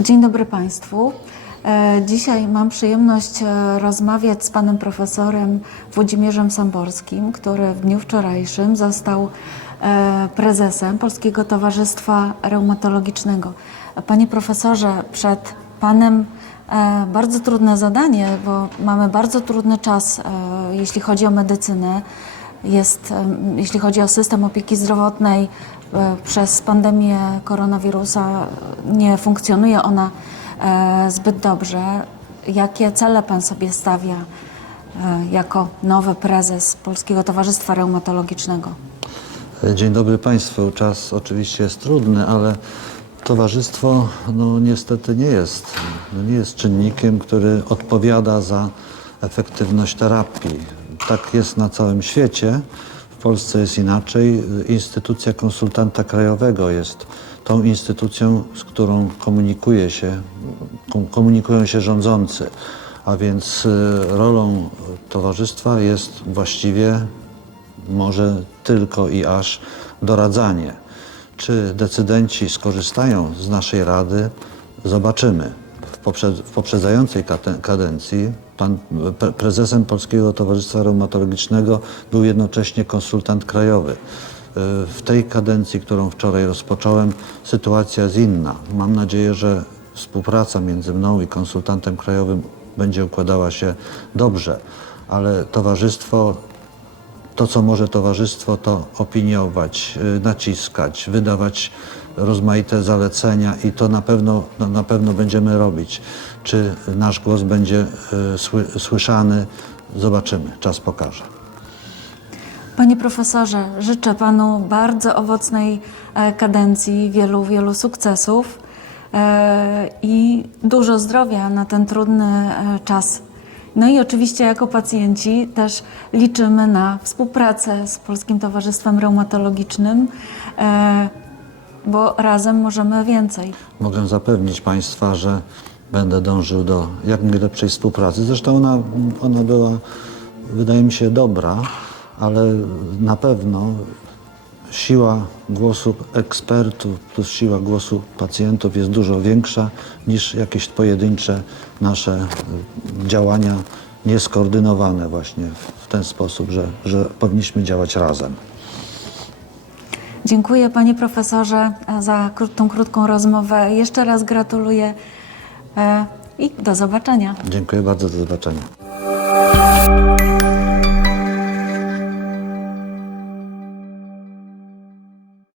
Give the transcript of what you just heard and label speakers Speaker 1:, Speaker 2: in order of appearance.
Speaker 1: Dzień dobry Państwu. E, Dzisiaj mam przyjemność e, rozmawiać z panem profesorem Włodzimierzem Samborskim, który w dniu wczorajszym został e, prezesem Polskiego Towarzystwa Reumatologicznego. Panie profesorze, przed panem bardzo trudne zadanie, bo mamy bardzo trudny czas, jeśli chodzi o medycynę jest, jeśli chodzi o system opieki zdrowotnej, e, przez pandemię koronawirusa nie funkcjonuje ona e, zbyt dobrze. Jakie cele Pan sobie stawia e, jako nowy prezes Polskiego Towarzystwa Reumatologicznego?
Speaker 2: Dzień dobry Państwu. Czas oczywiście jest trudny, ale towarzystwo no, niestety nie jest, nie jest czynnikiem, który odpowiada za efektywność terapii. Tak jest na całym świecie. W Polsce jest inaczej. Instytucja konsultanta krajowego jest tą instytucją, z którą komunikuje się, kom- komunikują się rządzący. A więc y, rolą towarzystwa jest właściwie może tylko i aż doradzanie. Czy decydenci skorzystają z naszej rady, zobaczymy. W, w poprzedzającej kadencji pan pre, prezesem Polskiego Towarzystwa Reumatologicznego był jednocześnie konsultant krajowy. Y, W tej kadencji, którą wczoraj rozpocząłem, sytuacja jest inna. Mam nadzieję, że współpraca między mną i konsultantem krajowym będzie układała się dobrze, ale towarzystwo to, co może towarzystwo, to opiniować, y, naciskać, wydawać rozmaite zalecenia i to na pewno, na, na pewno będziemy robić. Czy nasz głos będzie y, sły, słyszany, zobaczymy, czas pokaże.
Speaker 1: Panie profesorze, życzę panu bardzo owocnej e, kadencji, wielu, wielu sukcesów e, i dużo zdrowia na ten trudny e, czas. No i oczywiście jako pacjenci też liczymy na współpracę z Polskim Towarzystwem Reumatologicznym, e, bo razem możemy więcej.
Speaker 2: Mogę zapewnić Państwa, że będę dążył do jak najlepszej współpracy. Zresztą ona, ona była, wydaje mi się, dobra, ale na pewno siła głosu ekspertów plus siła głosu pacjentów jest dużo większa niż jakieś pojedyncze nasze działania nieskoordynowane właśnie w ten sposób, że, że powinniśmy działać razem.
Speaker 1: Dziękuję panie profesorze za tą krótką rozmowę. Jeszcze raz gratuluję e, i do zobaczenia.
Speaker 2: Dziękuję bardzo, do zobaczenia.